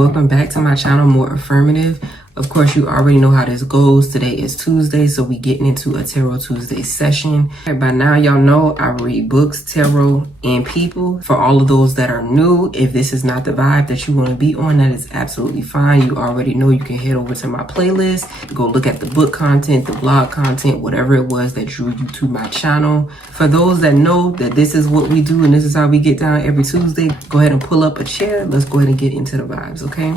Welcome back to my channel, More Affirmative. Of course, you already know how this goes. Today is Tuesday, so we getting into a Tarot Tuesday session. By now, y'all know I read books, tarot, and people. For all of those that are new, if this is not the vibe that you want to be on, that is absolutely fine. You already know you can head over to my playlist, go look at the book content, the blog content, whatever it was that drew you to my channel. For those that know that this is what we do and this is how we get down every Tuesday, go ahead and pull up a chair. Let's go ahead and get into the vibes, okay?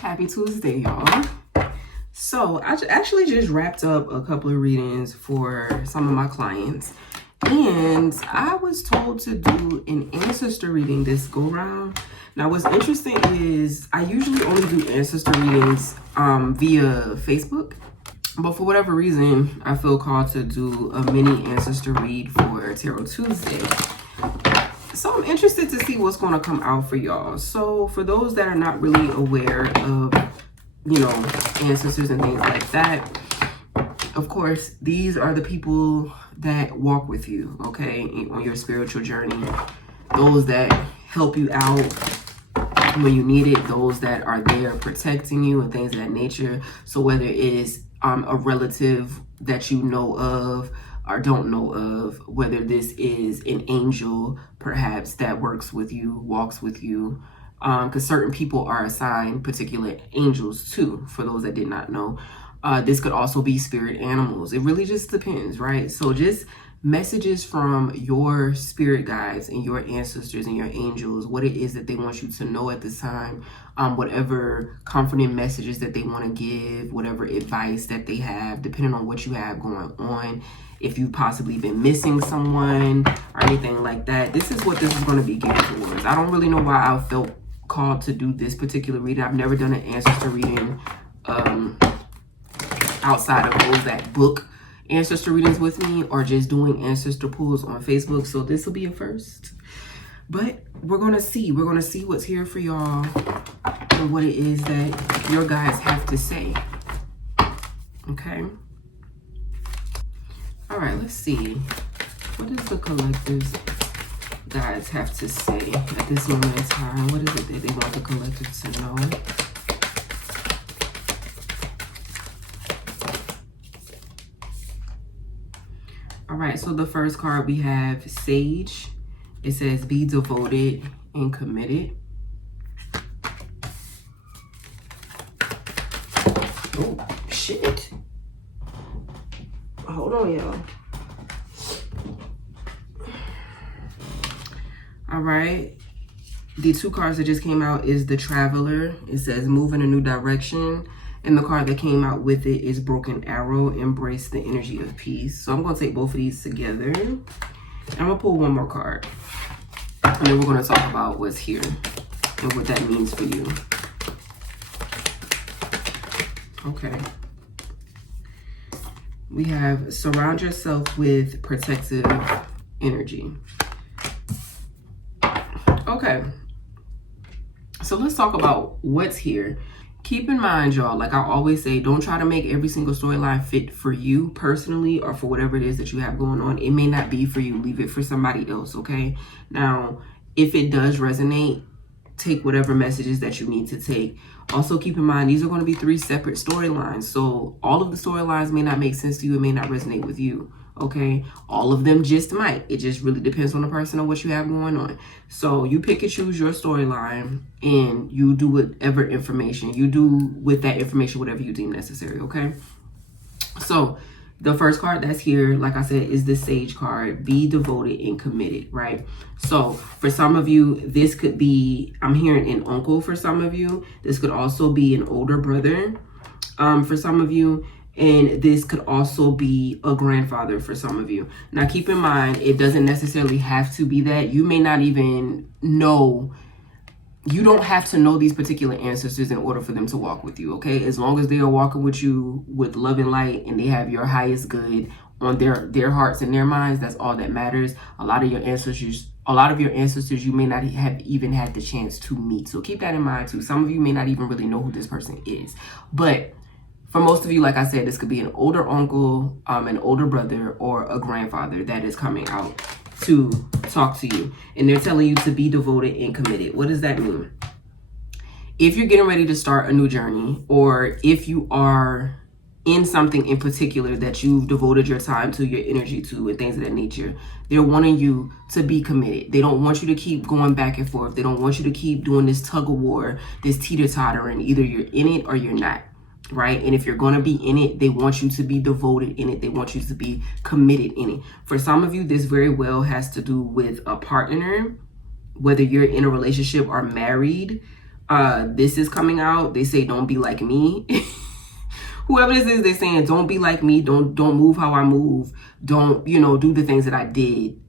Happy Tuesday, y'all. So I actually just wrapped up a couple of readings for some of my clients, and I was told to do an ancestor reading this go round. Now what's interesting is I usually only do ancestor readings via Facebook, but for whatever reason I feel called to do a mini ancestor read for Tarot Tuesday. So I'm interested to see what's going to come out for y'all. So for those that are not really aware of, you know, ancestors and things like that, of course, these are the people that walk with you, okay, on your spiritual journey. Those that help you out when you need it, those that are there protecting you and things of that nature. So whether it is a relative that you know of or don't know of, whether this is an angel perhaps that works with you, walks with you, because certain people are assigned particular angels too, for those that did not know. This could also be spirit animals. It really just depends, right? So just messages from your spirit guides and your ancestors and your angels, what it is that they want you to know at this time, whatever comforting messages that they want to give, whatever advice that they have, depending on what you have going on. If you've possibly been missing someone or anything like that, this is what this is going to be geared towards. I don't really know why I felt called to do this particular reading. I've never done an ancestor reading outside of those that book ancestor readings with me or just doing ancestor pulls on Facebook. So this will be a first. But we're going to see. We're going to see what's here for y'all and what it is that your guys have to say. Okay. All right, let's see. What does the collective's guides have to say at this moment in time? What is it that they want the collective to know? All right, so the first card we have Sage. It says, be devoted and committed. Oh, shit. Hold on, y'all. All right. The two cards that just came out is the Traveler. It says move in a new direction. And the card that came out with it is Broken Arrow, embrace the energy of peace. So I'm going to take both of these together. I'm going to pull one more card. And then we're going to talk about what's here and what that means for you. Okay. We have surround yourself with protective energy. Okay. So let's talk about what's here. Keep in mind, y'all, like I always say, don't try to make every single storyline fit for you personally or for whatever it is that you have going on. It may not be for you. Leave it for somebody else, okay? Now, if it does resonate, take whatever messages that you need to take. Also, keep in mind, these are going to be 3 separate storylines. So all of the storylines may not make sense to you. It may not resonate with you. Okay, all of them just might. It just really depends on the person or what you have going on. So you pick and choose your storyline and you do whatever information you do with that information, whatever you deem necessary. Okay, so the first card that's here, like I said, is the Sage card. Be devoted and committed, right? So for some of you, this could be, I'm hearing an uncle for some of you. This could also be an older brother for some of you. And this could also be a grandfather for some of you. Now, keep in mind, it doesn't necessarily have to be that. You may not even know. You don't have to know these particular ancestors in order for them to walk with you, okay? As long as they are walking with you with love and light and they have your highest good on their hearts and their minds, that's all that matters. A lot of your ancestors you may not have even had the chance to meet. So keep that in mind too. Some of you may not even really know who this person is. But for most of you, like I said, this could be an older uncle, an older brother, or a grandfather that is coming out to talk to you. And they're telling you to be devoted and committed. What does that mean? If you're getting ready to start a new journey, or if you are in something in particular that you've devoted your time to, your energy to, and things of that nature, they're wanting you to be committed. They don't want you to keep going back and forth. They don't want you to keep doing this tug of war, this teeter-tottering. Either you're in it or you're not, right? And if you're going to be in it, they want you to be devoted in it. They want you to be committed in it. For some of you, this very well has to do with a partner, whether you're in a relationship or married. This is coming out. They say, don't be like me. Whoever this is, they're saying, don't be like me. Don't move how I move. Don't, do the things that I did.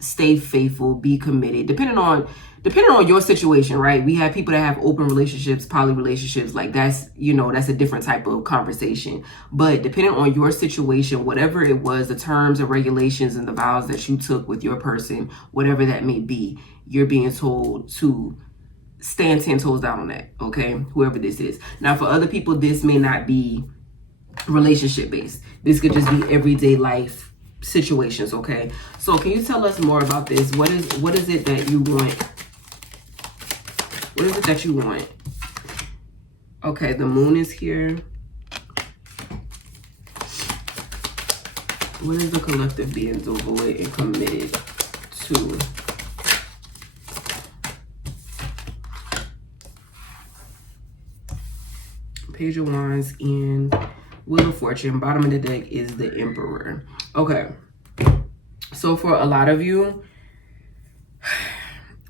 Stay faithful, be committed. Depending on your situation, right? We have people that have open relationships, poly relationships. Like that's a different type of conversation. But depending on your situation, whatever it was, the terms and regulations and the vows that you took with your person, whatever that may be, you're being told to stand 10 toes down on that, okay? Whoever this is. Now, for other people, this may not be relationship based. This could just be everyday life situations, okay? So can you tell us more about this? What is it that you want? What is it that you want? Okay, the moon is here. What is the collective being devoted and committed to? Page of Wands and Wheel of Fortune. Bottom of the deck is the Emperor. Okay. So for a lot of you,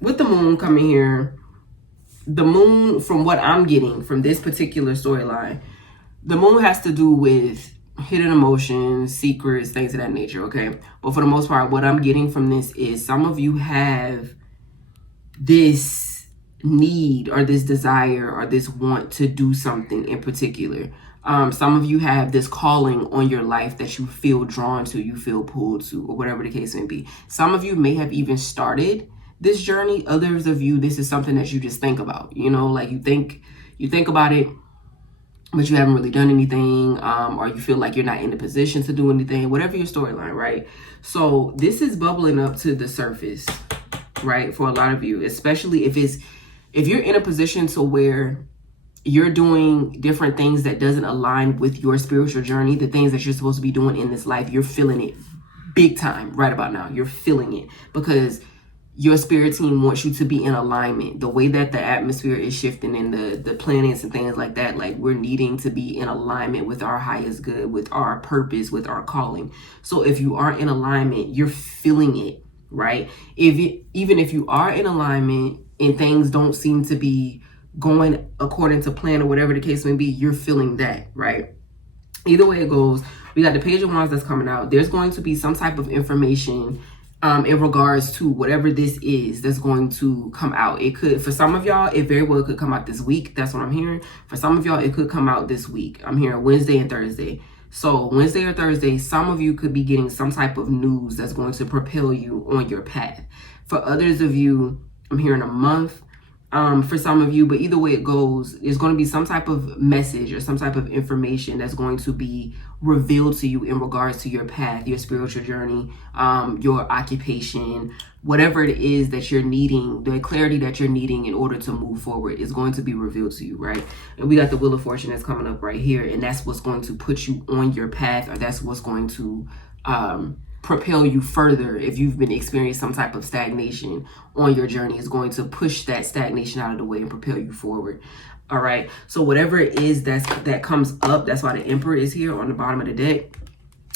with the moon coming here, the moon, from what I'm getting from this particular storyline, the moon has to do with hidden emotions, secrets, things of that nature, okay? But for the most part, what I'm getting from this is some of you have this need or this desire or this want to do something in particular. Some of you have this calling on your life that you feel drawn to, you feel pulled to, or whatever the case may be. Some of you may have even started this journey. Others of you, this is something that you just think about, like you think about it, but you haven't really done anything, or you feel like you're not in a position to do anything, whatever your storyline, right? So this is bubbling up to the surface, right? For a lot of you, especially if you're in a position to where you're doing different things that doesn't align with your spiritual journey, the things that you're supposed to be doing in this life, you're feeling it big time right about now. You're feeling it because your spirit team wants you to be in alignment. The way that the atmosphere is shifting and the planets and things like that, like we're needing to be in alignment with our highest good, with our purpose, with our calling. So if you are in alignment, you're feeling it, right? Even if you are in alignment and things don't seem to be going according to plan or whatever the case may be, you're feeling that, right? Either way it goes, we got the Page of Wands that's coming out. There's going to be some type of information in regards to whatever this is that's going to come out. It could, for some of y'all, it very well could come out this week. That's what I'm hearing. For some of y'all, it could come out this week. I'm hearing Wednesday and Thursday. So Wednesday or Thursday, some of you could be getting some type of news that's going to propel you on your path. For others of you, I'm hearing a month. For some of you, but either way it goes, there's going to be some type of message or some type of information that's going to be revealed to you in regards to your path, your spiritual journey, your occupation, whatever it is that you're needing, the clarity that you're needing in order to move forward is going to be revealed to you, right? And we got the Wheel of Fortune that's coming up right here, and that's what's going to put you on your path, or that's what's going to propel you further. If you've been experiencing some type of stagnation on your journey, is going to push that stagnation out of the way and propel you forward. All right. So whatever it is that comes up, that's why the Emperor is here on the bottom of the deck.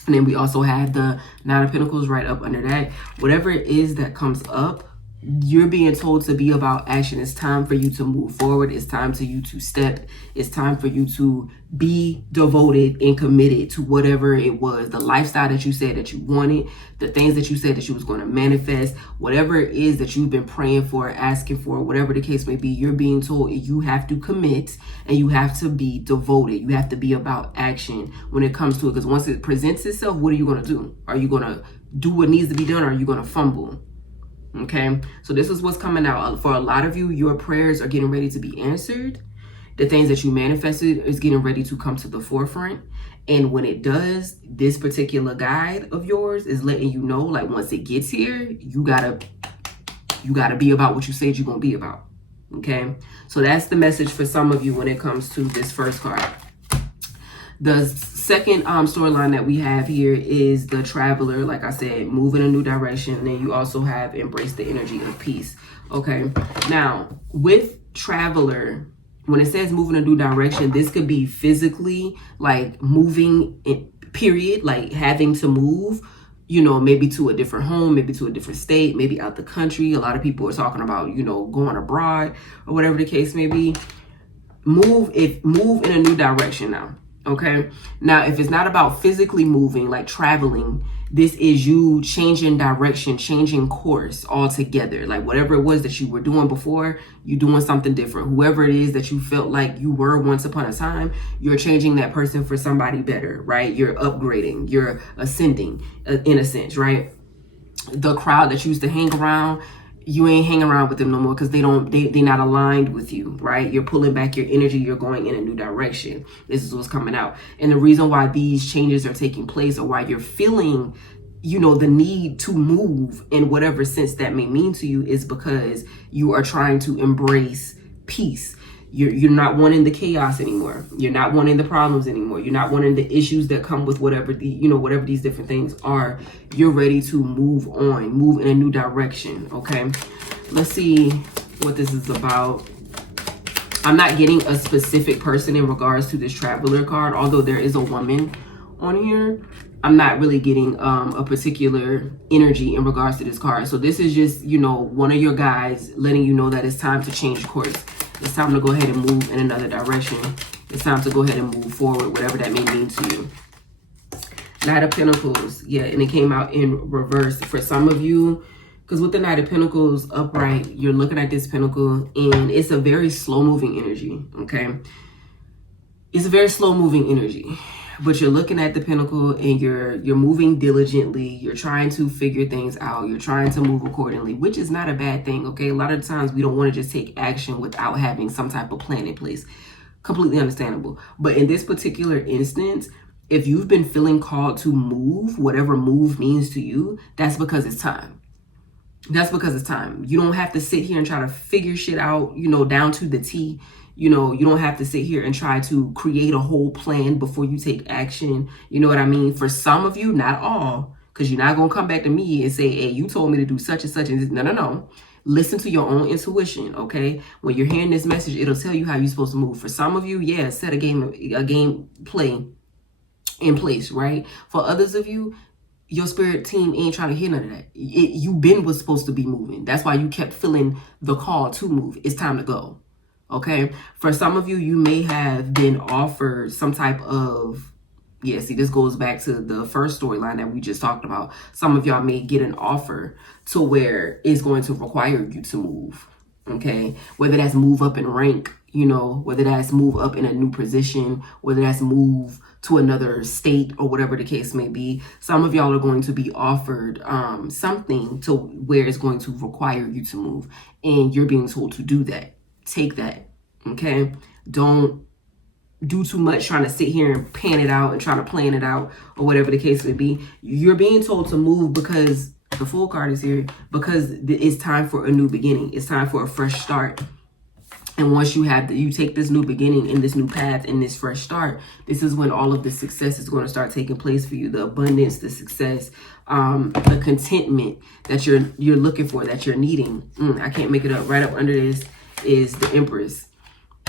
And then we also have the Nine of Pentacles right up under that. Whatever it is that comes up, You're being told to be about action. It's time for you to move forward. It's time for you to step. It's time for you to be devoted and committed to whatever it was, the lifestyle that you said that you wanted, the things that you said that you was going to manifest, whatever it is that you've been praying for, asking for, whatever the case may be. You're being told you have to commit and you have to be devoted. You have to be about action when it comes to it, because once it presents itself, what are you going to do? Are you going to do what needs to be done, or are you going to fumble? Okay, so this is what's coming out. For a lot of you, your prayers are getting ready to be answered. The things that you manifested is getting ready to come to the forefront. And when it does, this particular guide of yours is letting you know, like, once it gets here, you gotta be about what you said you're gonna be about. Okay, so that's the message for some of you when it comes to this first card. The second storyline that we have here is the Traveler. Like I said, move in a new direction. And then you also have embrace the energy of peace. Okay, now with Traveler, when it says move in a new direction, this could be physically, like moving, period, like having to move, you know, maybe to a different home, maybe to a different state, maybe out the country. A lot of people are talking about, you know, going abroad or whatever the case may be. Move in a new direction now. Okay, now if it's not about physically moving, like traveling, this is you changing direction, changing course altogether. Like whatever it was that you were doing before, you're doing something different. Whoever it is that you felt like you were once upon a time, you're changing that person for somebody better, right? You're upgrading, you're ascending in a sense, right? The crowd that you used to hang around, you ain't hanging around with them no more because they're not aligned with you, right? You're pulling back your energy. You're going in a new direction. This is what's coming out. And the reason why these changes are taking place, or why you're feeling, you know, the need to move in whatever sense that may mean to you, is because you are trying to embrace peace. You're not wanting the chaos anymore. You're not wanting the problems anymore. You're not wanting the issues that come with whatever whatever these different things are. You're ready to move on, move in a new direction. Okay, let's see what this is about. I'm not getting a specific person in regards to this Traveler card, although there is a woman on here. I'm not really getting a particular energy in regards to this card. So this is just, you know, one of your guys letting you know that it's time to change course. It's time to go ahead and move in another direction. It's time to go ahead and move forward, whatever that may mean to you. Knight of Pentacles. Yeah, and it came out in reverse for some of you. Because with the Knight of Pentacles upright, you're looking at this pentacle, and it's a very slow-moving energy, okay? It's a very slow-moving energy. But you're looking at the pentacle and you're moving diligently. You're trying to figure things out. You're trying to move accordingly, which is not a bad thing, okay? A lot of times we don't want to just take action without having some type of plan in place. Completely understandable. But in this particular instance, if you've been feeling called to move, whatever move means to you, that's because it's time. That's because it's time. You don't have to sit here and try to figure shit out, you know, down to the T. You know, you don't have to sit here and try to create a whole plan before you take action. You know what I mean? For some of you, not all, because you're not going to come back to me and say, hey, you told me to do such and such. And no. Listen to your own intuition, okay? When you're hearing this message, it'll tell you how you're supposed to move. For some of you, yeah, set a game play in place, right? For others of you, your spirit team ain't trying to hear none of that. You was supposed to be moving. That's why you kept feeling the call to move. It's time to go. Okay, for some of you, you may have been offered some type of, yeah, see, this goes back to the first storyline that we just talked about. Some of y'all may get an offer to where it's going to require you to move, okay? Whether that's move up in rank, you know, whether that's move up in a new position, whether that's move to another state or whatever the case may be. Some of y'all are going to be offered something to where it's going to require you to move, and you're being told to do that. Take that, okay? Don't do too much trying to sit here and pan it out and try to plan it out or whatever the case may be. You're being told to move because the Fool card is here, because it's time for a new beginning. It's time for a fresh start. And once you take this new beginning and this new path and this fresh start, this is when all of the success is going to start taking place for you. The abundance, the success, the contentment that you're looking for, that you're needing. I can't make it up. Right up under this is the Empress.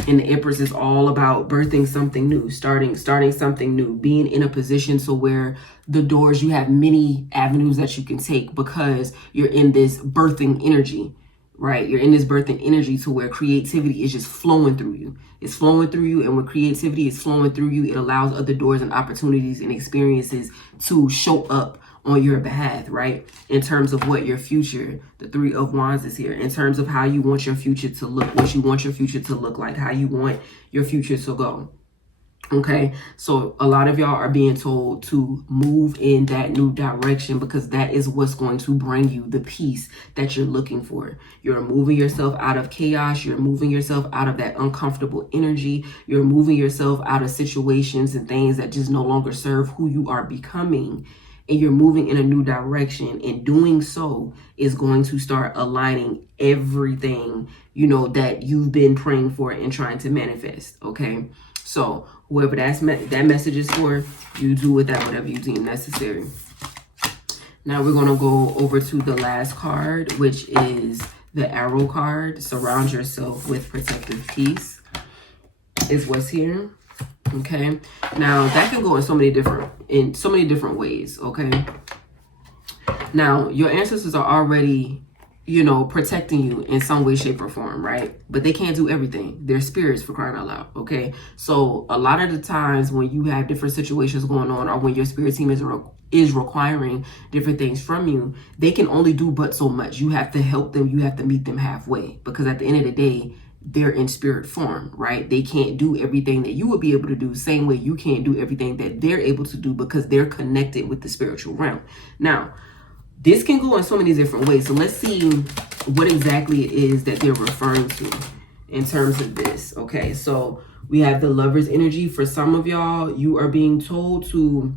And the Empress is all about birthing something new, starting something new, being in a position so where the doors, you have many avenues that you can take because you're in this birthing energy. right? You're in this birthing energy to where creativity is just flowing through you. It's flowing through you. And when creativity is flowing through you, it allows other doors and opportunities and experiences to show up on your behalf, right? In terms of what your future, the Three of Wands is here, in terms of how you want your future to look, what you want your future to look like, how you want your future to go. Okay, so a lot of y'all are being told to move in that new direction because that is what's going to bring you the peace that you're looking for. You're moving yourself out of chaos. You're moving yourself out of that uncomfortable energy. You're moving yourself out of situations and things that just no longer serve who you are becoming. And you're moving in a new direction. And doing so is going to start aligning everything, you know, that you've been praying for and trying to manifest. Okay, so whoever that message is for, you do with that whatever you deem necessary. Now we're going to go over to the last card, which is the Arrow card. Surround yourself with protective peace is what's here. Okay, now that can go in so many different ways. Okay, now your ancestors are already, you know, protecting you in some way, shape, or form, right? But they can't do everything. They're spirits, for crying out loud, okay? So a lot of the times when you have different situations going on, or when your spirit team is requiring different things from you, they can only do but so much. You have to help them. You have to meet them halfway, because at the end of the day, they're in spirit form, right? They can't do everything that you would be able to do, same way you can't do everything that they're able to do, because they're connected with the spiritual realm. Now, this can go in so many different ways. So let's see what exactly it is that they're referring to in terms of this. Okay, so we have the Lover's energy. For some of y'all, you are being told to,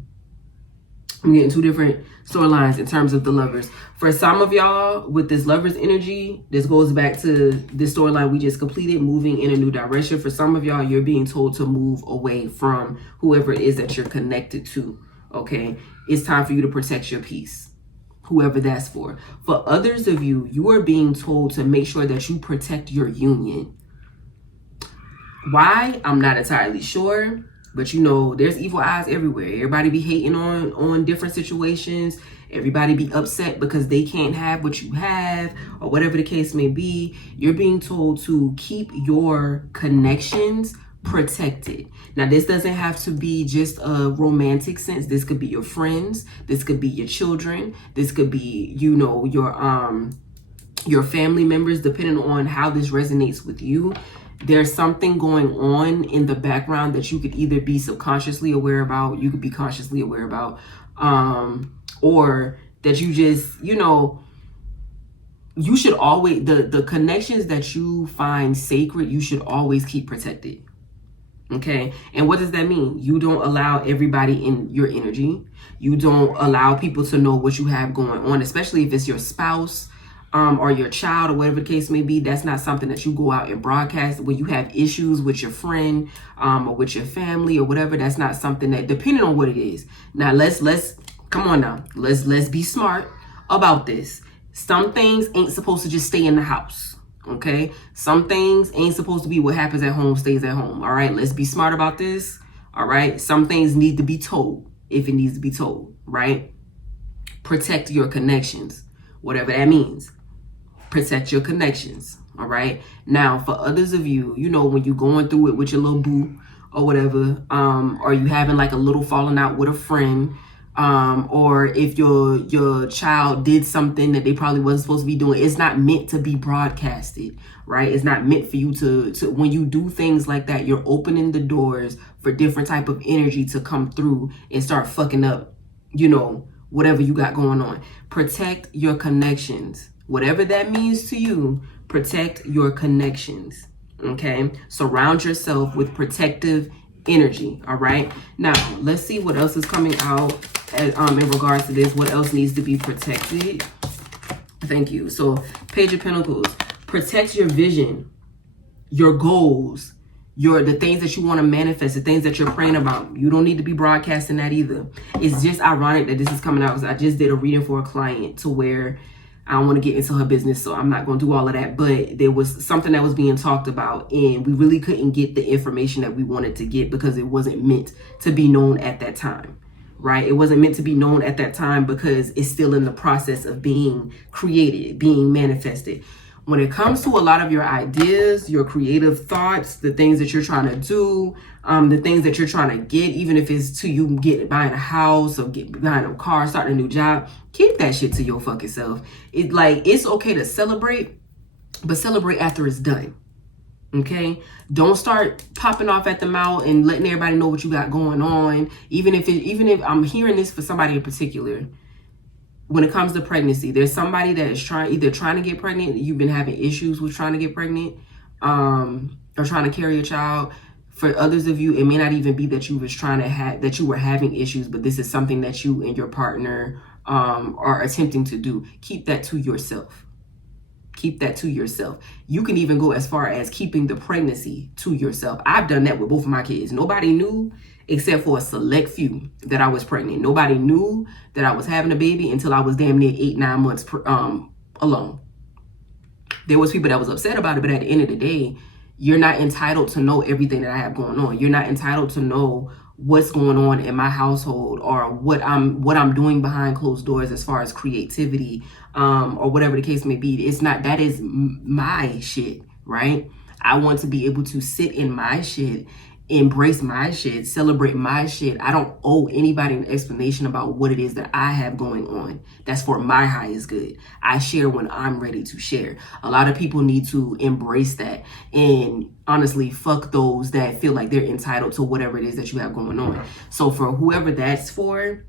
I'm getting two different storylines in terms of the Lovers. For some of y'all, with this Lover's energy, this goes back to the storyline we just completed, moving in a new direction. For some of y'all, you're being told to move away from whoever it is that you're connected to. Okay, it's time for you to protect your peace, whoever that's for. For others of you, you are being told to make sure that you protect your union. Why? I'm not entirely sure, but you know, there's evil eyes everywhere. Everybody be hating on different situations. Everybody be upset because they can't have what you have, or whatever the case may be. You're being told to keep your connections protected. Now, this doesn't have to be just a romantic sense. This could be your friends. This could be your children. This could be, you know, your family members, depending on how this resonates with you. There's something going on in the background that you could either be subconsciously aware about, you could be consciously aware about, or that you just, you know, you should always, the connections that you find sacred, you should always keep protected. Okay, and what does that mean? You don't allow everybody in your energy. You don't allow people to know what you have going on, especially if it's your spouse, or your child, or whatever the case may be. That's not something that you go out and broadcast. When you have issues with your friend, or with your family, or whatever, that's not something that, depending on what it is. Now let's come on now. Let's be smart about this. Some things ain't supposed to just stay in the house. Okay, some things ain't supposed to be what happens at home stays at home. All right, let's be smart about this. All right, some things need to be told if it needs to be told, right? Protect your connections, whatever that means. Protect your connections. All right, now for others of you, you know, when you're going through it with your little boo or whatever, or you having like a little falling out with a friend, or if your child did something that they probably wasn't supposed to be doing, it's not meant to be broadcasted, right? It's not meant for you to when you do things like that, you're opening the doors for different type of energy to come through and start fucking up, you know, whatever you got going on. Protect your connections, whatever that means to you. Protect your connections. Okay, surround yourself with protective energy. All right, now let's see what else is coming out in regards to this. What else needs to be protected? Thank you. So Page of Pentacles, protect your vision, your goals, the things that you want to manifest, the things that you're praying about. You don't need to be broadcasting that either. It's just ironic that this is coming out, because I just did a reading for a client to where I don't want to get into her business, so I'm not going to do all of that. But there was something that was being talked about, and we really couldn't get the information that we wanted to get because it wasn't meant to be known at that time, right? It wasn't meant to be known at that time because it's still in the process of being created, being manifested. When it comes to a lot of your ideas, your creative thoughts, the things that you're trying to do, the things that you're trying to get, even if it's to you buying a house or buying a car, starting a new job, keep that shit to your fucking self. It's okay to celebrate, but celebrate after it's done. Okay, don't start popping off at the mouth and letting everybody know what you got going on. Even if I'm hearing this for somebody in particular, when it comes to pregnancy, there's somebody that is trying to get pregnant. You've been having issues with trying to get pregnant, or trying to carry a child. For others of you, it may not even be that you were having issues, but this is something that you and your partner are attempting to do. Keep that to yourself. Keep that to yourself. You can even go as far as keeping the pregnancy to yourself. I've done that with both of my kids. Nobody knew except for a select few that I was pregnant. Nobody knew that I was having a baby until I was damn near 8-9 months alone. There was people that was upset about it, but at the end of the day, you're not entitled to know everything that I have going on. You're not entitled to know what's going on in my household or what I'm doing behind closed doors as far as creativity, or whatever the case may be. That is my shit, right? I want to be able to sit in my shit, embrace my shit, celebrate my shit. I don't owe anybody an explanation about what it is that I have going on. That's for my highest good. I share when I'm ready to share. A lot of people need to embrace that, and honestly, fuck those that feel like they're entitled to whatever it is that you have going on. So for whoever that's for,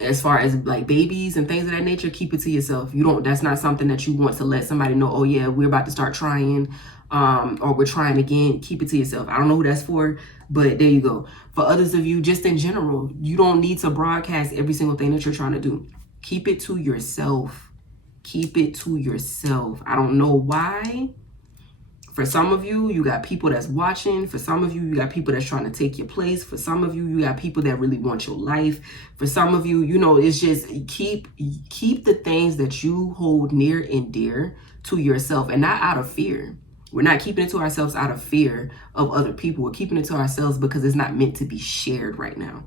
as far as like babies and things of that nature, keep it to yourself. That's not something that you want to let somebody know, oh yeah, we're about to start trying, or we're trying again. Keep it to yourself. I don't know who that's for, but there you go. For others of you, just in general, you don't need to broadcast every single thing that you're trying to do. Keep it to yourself. Keep it to yourself. I don't know why. For some of you, you got people that's watching. For some of you, you got people that's trying to take your place. For some of you, you got people that really want your life. For some of you, it's just keep the things that you hold near and dear to yourself, and not out of fear. We're not keeping it to ourselves out of fear of other people. We're keeping it to ourselves because it's not meant to be shared right now,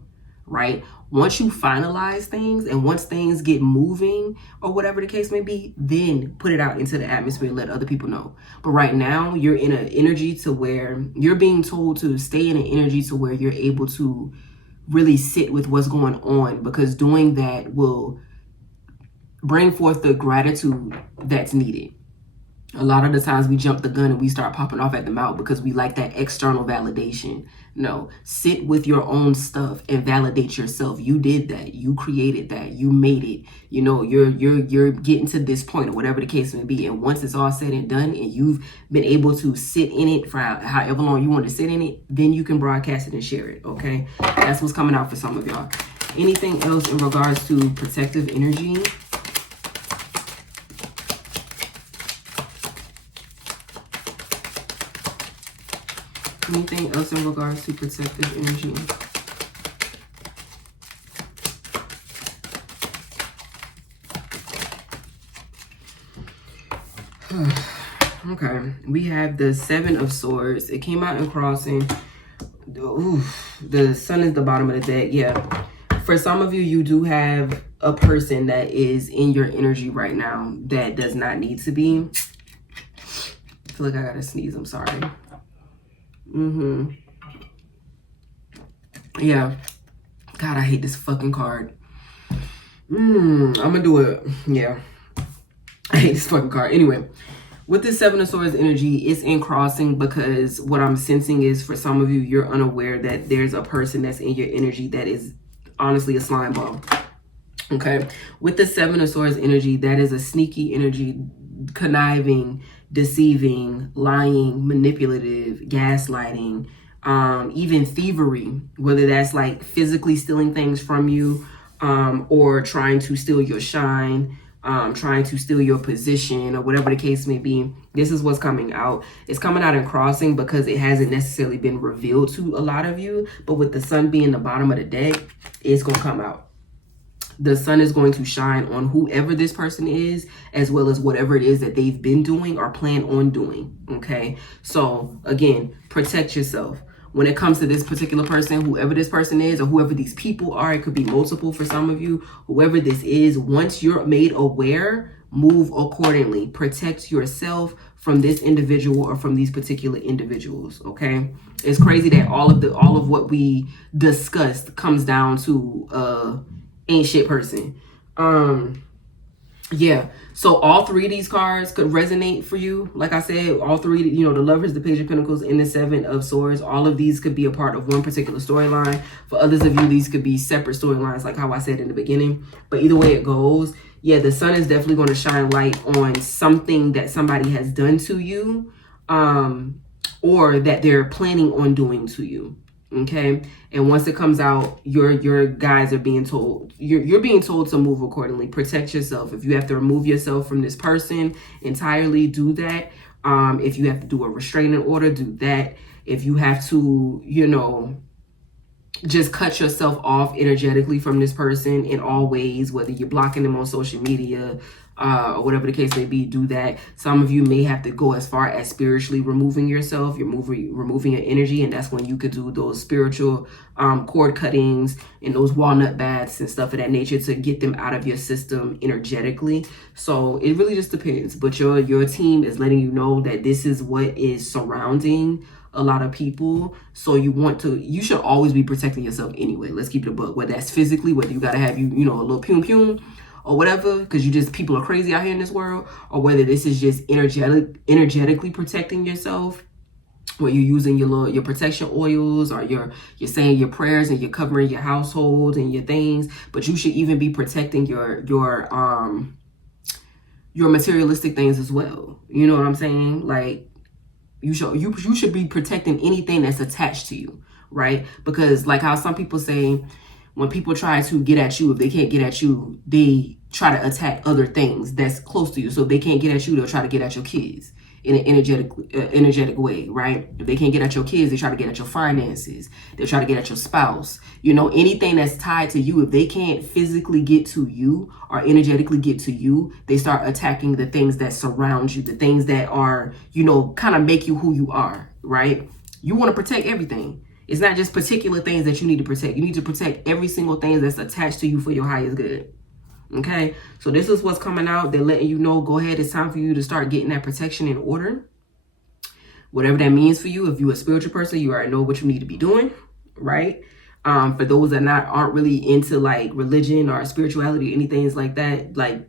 right? Once you finalize things and once things get moving or whatever the case may be, then put it out into the atmosphere and let other people know. But right now, you're in an energy to where you're being told to stay in an energy to where you're able to really sit with what's going on, because doing that will bring forth the gratitude that's needed. A lot of the times we jump the gun and we start popping off at the mouth because we like that external validation. No, sit with your own stuff and validate yourself. You did that. You created that. You made it. You're getting to this point, or whatever the case may be. And once it's all said and done and you've been able to sit in it for however long you want to sit in it, then you can broadcast it and share it. Okay. That's what's coming out for some of y'all. Anything else in regards to protective energy? Anything else in regards to protective energy? Okay, we have the Seven of Swords. It came out in crossing. Ooh, the Sun is the bottom of the deck. Yeah. For some of you, you do have a person that is in your energy right now that does not need to be. I feel like I gotta sneeze. I'm sorry. Yeah. God, I hate this fucking card. I'm gonna do it. Yeah. I hate this fucking card. Anyway, with the Seven of Swords energy, it's in crossing because what I'm sensing is, for some of you, you're unaware that there's a person that's in your energy that is honestly a slime ball. Okay. With the Seven of Swords energy, that is a sneaky energy, conniving, deceiving, lying, manipulative, gaslighting, even thievery, whether that's like physically stealing things from you, or trying to steal your shine, trying to steal your position, or whatever the case may be. This is what's coming out. It's coming out in crossing because it hasn't necessarily been revealed to a lot of you, but with the Sun being the bottom of the deck, it's going to come out. The sun is going to shine on whoever this person is, as well as whatever it is that they've been doing or plan on doing. Okay. So again, protect yourself. When it comes to this particular person, whoever this person is, or whoever these people are, it could be multiple for some of you, whoever this is, once you're made aware, Move accordingly. Protect yourself from this individual or from these particular individuals. Okay, it's crazy that all of what we discussed comes down to ain't shit person. Yeah, so all three of these cards could resonate for you. Like I said, all three, you know, the Lovers, the Page of Pentacles, and the Seven of Swords, all of these could be a part of one particular storyline. For others of you, these could be separate storylines, like how I said in the beginning. But either way it goes, yeah, the sun is definitely going to shine light on something that somebody has done to you, or that they're planning on doing to you. Okay, and once it comes out, your guys are being told, you're being told to move accordingly. Protect yourself. If you have to remove yourself from this person entirely, do that. If you have to do a restraining order, do that. If you have to, you know, just cut yourself off energetically from this person in all ways, whether you're blocking them on social media, or whatever the case may be, do that. Some of you may have to go as far as spiritually removing yourself. You're removing your energy, and that's when you could do those spiritual cord cuttings and those walnut baths and stuff of that nature to get them out of your system energetically. So it really just depends. But your team is letting you know that this is what is surrounding a lot of people. So you should always be protecting yourself anyway. Let's keep it a buck. Whether that's physically, whether you gotta have a little pum or whatever, because people are crazy out here in this world, or whether this is just energetically protecting yourself, where you're using your protection oils, or you're saying your prayers and you're covering your household and your things. But you should even be protecting your materialistic things as well. You know what I'm saying? Like, you should be protecting anything that's attached to you, right? Because like how some people say, when people try to get at you, if they can't get at you, they try to attack other things that's close to you. So if they can't get at you, they'll try to get at your kids in an energetic way, right? If they can't get at your kids, they try to get at your finances. They'll try to get at your spouse. You know, anything that's tied to you, if they can't physically get to you or energetically get to you, they start attacking the things that surround you, the things that are, you know, kind of make you who you are, right? You want to protect everything. It's not just particular things that you need to protect. You need to protect every single thing that's attached to you for your highest good. Okay, so this is what's coming out. They're letting you know, go ahead, it's time for you to start getting that protection in order. Whatever that means for you. If you're a spiritual person, you already know what you need to be doing, right? For those that aren't really into like religion or spirituality or anything like that, like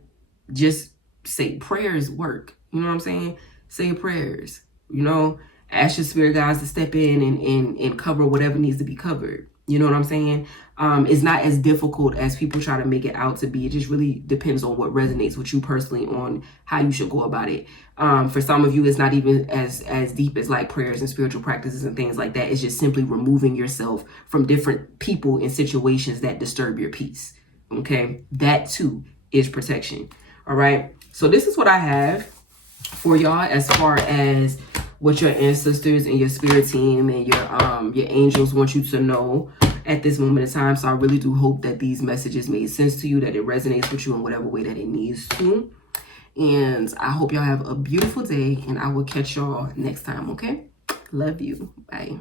just say prayers work. You know what I'm saying? Say your prayers, you know, ask your spirit guides to step in and cover whatever needs to be covered. You know what I'm saying? It's not as difficult as people try to make it out to be. It just really depends on what resonates with you personally on how you should go about it. For some of you, it's not even as deep as like prayers and spiritual practices and things like that. It's just simply removing yourself from different people and situations that disturb your peace. Okay, that too is protection. All right, so this is what I have for y'all as far as what your ancestors and your spirit team and your angels want you to know at this moment in time. So I really do hope that these messages made sense to you, that it resonates with you in whatever way that it needs to. And I hope y'all have a beautiful day, and I will catch y'all next time, okay? Love you. Bye.